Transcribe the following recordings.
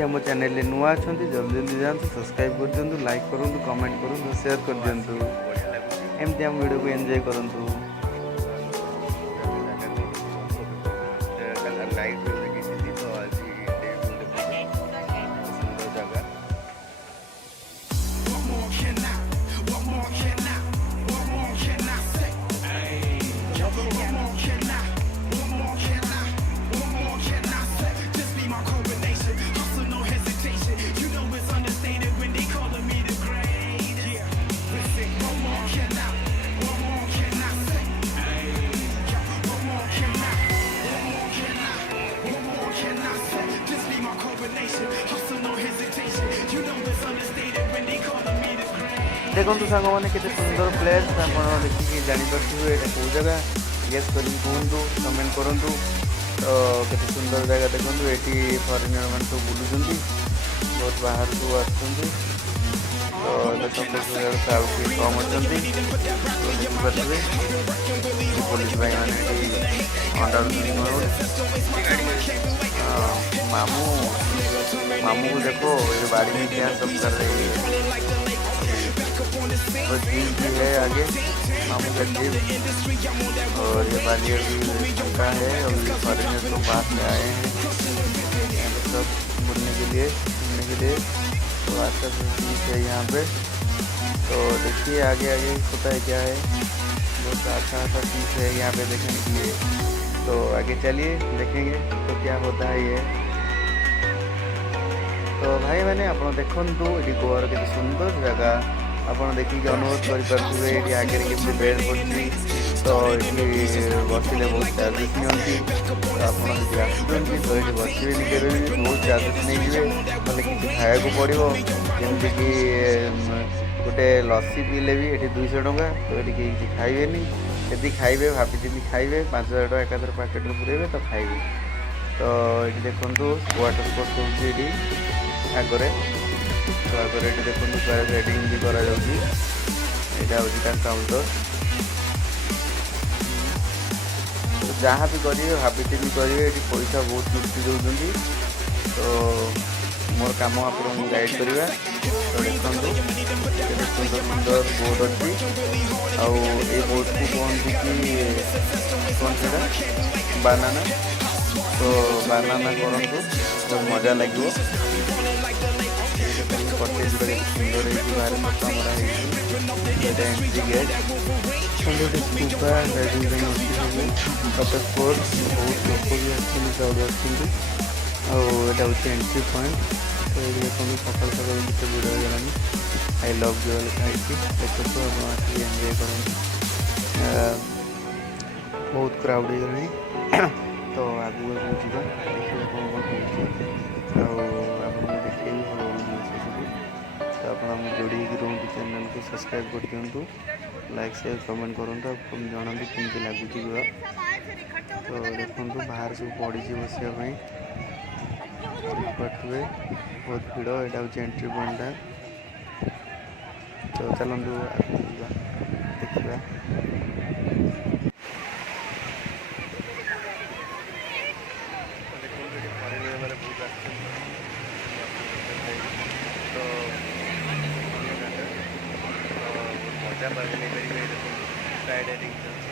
जदि आम चैनल नुआ अच्छा जल्दी जल्दी जातु सब्सक्राइब कर दिंतु लाइक करूँ कमेंट करूँ शेयर कर दिंतु एमती आम वीडियो को एंजॉय करूँ। देखो सांग मैंने के सुंदर प्लेस आप देखिए जापे ये कौ जगह गेस कर कहतु कमेंट करूँ। तो केते सुंदर जगह देखो ये फरेनर मैंने सब बुलूं बहुत बाहर को आसुँच। तो देखो क्राउड कम अच्छा देखिए पुलिस भाई मैंने अंडर मामू मामू को देखो ये बाड़ी में क्या सब कर रही है। और जीप भी है आगे मामू का जीप और ये बालियर भी का है और ये फॉरेनर लोग बाहर से आए हैं सब घूमने के लिए। तो अच्छा बीच है यहाँ पे। तो देखिए आगे आगे होता है क्या है बहुत अच्छा चीज़ है यहाँ पे देखने के लिए। तो आगे चलिए देखेंगे तो क्या होता है ये। तो भाई मैंने आप देखु ये गोवार के सुंदर जगह आपड़ देखिए अनुरोध करेंगे ये आगे केमती बेड पड़ी। तो ये बसले बहुत चार्जेस नि तो आपड़ी आसुँच तो ये बसवे भी बहुत चार्जेस नहीं जाए मतलब किसी खाया पड़ो जमीक गोटे लस्सी पीले भी ये 200 टंका। तो ये किसी खाइबेनि यदि खाइबे भाभी खाइबे 5000 टका एकाथर पैकेट में पुरेबे तो खाइबे। तो ये देखो वाटर स्पोर्ट्स होगी आगे। तो आगे ये देखो पैराग्लाइडिंग भी करा यहाँ हूँ काउंटर। तो जहाँ भी करेंगे भाभी करेंगे ये पैसा बहुत लुटि दौरान। तो मोर काम आपको गाइड करवा। तो देखो सुंदर सुंदर बोट अच्छी आउ बोट को कहती कि कौन से बानाना। तो बानाना करूँ तो मजा लगे। कटे जोड़ा सुंदर बाहर कमरा entry gate scuba diving water sports बहुत लोग भी आउट आसटा हूँ एंट्री पॉइंट। तो ये देखो सकाल सकाल गीत भिड़ होगा आई लव जो लिखाई देखो आप एंजॉय कर बहुत क्राउड हो। तो आगू आगू देखिए कौन कौन आप देखिए तो आप जोड़ी रुहतु चैनल को सब्सक्राइब कर दिंतु लाइक शेयर कमेंट करूँ आपको जनातु कमी लगुच। तो देखो बाहर सब पड़ी बसापी देखिए बहुत भिड़ यहाँ हूँ एंट्री पॉइंटा। तो चलतु देखा मजा पागे नहीं पारे फ्राए डाइनिंग चलती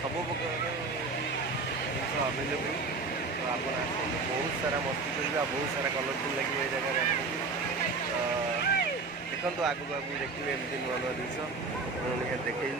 सब प्रकार जिन अवेलेबल। तो आप बहुत सारा मस्ती करेंगे बहुत सारा कलरफुल लगे जगह देखो आगू आगू देखिए एमती नुआ नुआ जिन देखी।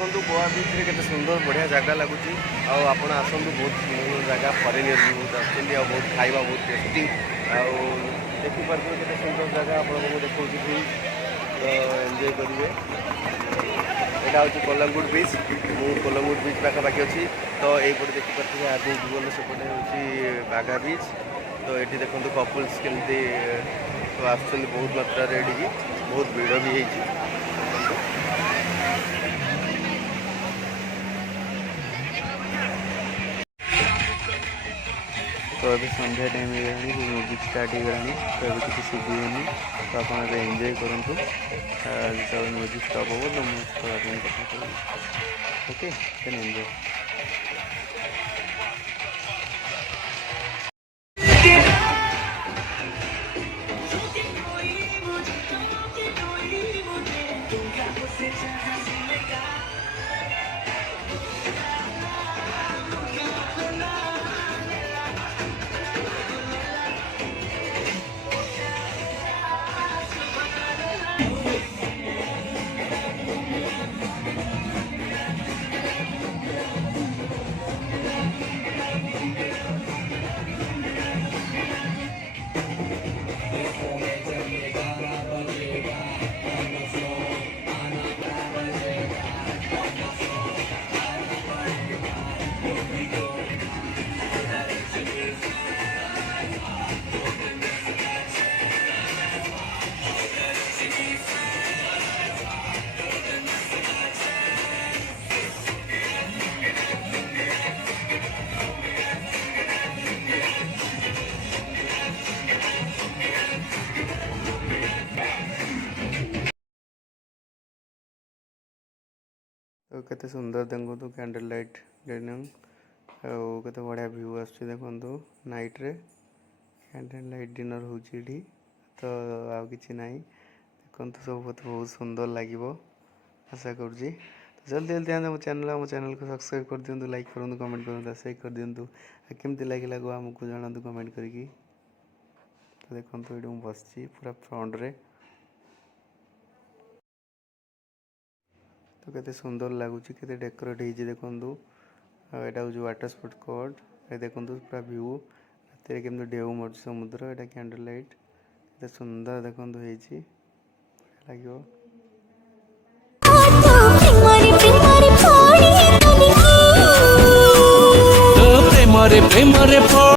देखो गोवा बीच में केते सुंदर बढ़िया जगह लगुच आप आसतु बहुत सुंदर जगह फरेनियर भी बहुत आसुँच बहुत खाଇବା बहुत टेस्टी देखिपारे केते सुंदर जगह आपको देखा तो एंजॉय करेंगे। यहाँ हूँ कलंगुट बीच मु कलंगुट बीच पाखापाखि अच्छी तो यहीपटे देखिपारे आगे गले सेपटे हूँ बागा बीच तो ये देखो कपल्स केमती आस बहुत मात्रा ये बहुत भीड़ भी है। तो अभी संध्या टाइम हो म्यूजिक स्टार्ट हो गलानी तो अभी किसी शुभुनि तो आप एंजॉय करूँ जो म्यूजिक स्टॉप हो तो मुझे कथा करूँ ओके देन एंजॉय। तो केते सुंदर देखो तो कैंडल लाइट डिनर केते बढ़िया व्यू आसुची देखो नाइट रे कैंडल लाइट डिनर होची तो आउ किछि नाही देखो सब बहुत सुंदर लगिवो आशा करूची। तो जल्दी जल्दी आम चैनल को सब्सक्राइब कर दिंतु लाइक करूँ कमेंट करूँ शेयर कर दिंतु केमती लगे गो आमको जनातु कमेंट करके। तो देखो ये बस पूरा फ्रंट रे तो केते सुंदर लगुच केते डेकोरेट हो देखु यहाँ हूँ वाटर स्पोर्ट कोड ये देखो पूरा व्यू रात केमती ढेउ मर समुद्र यहाँ कैंडल लाइट केते सुंदर देखो लगे प्रेम रे